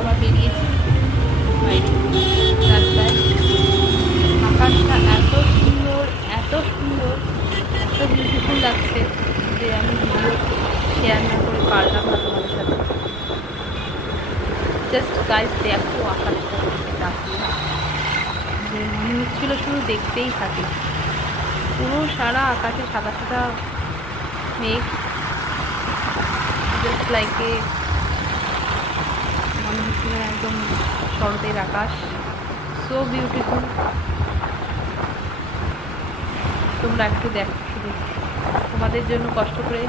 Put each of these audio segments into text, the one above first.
আবার বেরিয়েছি বাইরে রাস্তায়। আকাশটা এত সুন্দর, এত সুন্দর, এত বিউটিফুল লাগছে যে আমি ভিডিও শেয়ার না করে পারলাম না তোমাদের সাথে। জাস্ট গাইস দেখো আকাশটা যাচ্ছে, যে মনে হচ্ছিল শুধু দেখতেই থাকি। পুরো সারা আকাশে সাদা সাদা মেঘ, জাস্ট লাইক এ মনে হচ্ছিল একদম শরতের আকাশ, সো বিউটিফুল। তোমরা একটু দেখো শুধু, তোমাদের জন্য কষ্ট করে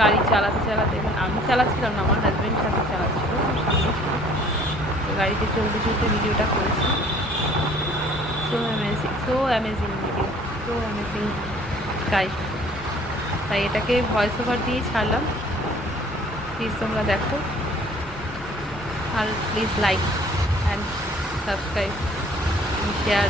গাড়ি চালাতে চালাতে, আমি চালাচ্ছিলাম না, আমার হাজব্যান্ড সাথে চালাচ্ছিল, সামনে ছিল, তো গাড়িতে চলতে চলতে ভিডিওটা করেছি। So amazing video, so amazing sky. তাই এটাকে ভয়েস ওভার দিয়ে ছাড়লাম। প্লিজ তোমরা দেখো, আর please like and subscribe, share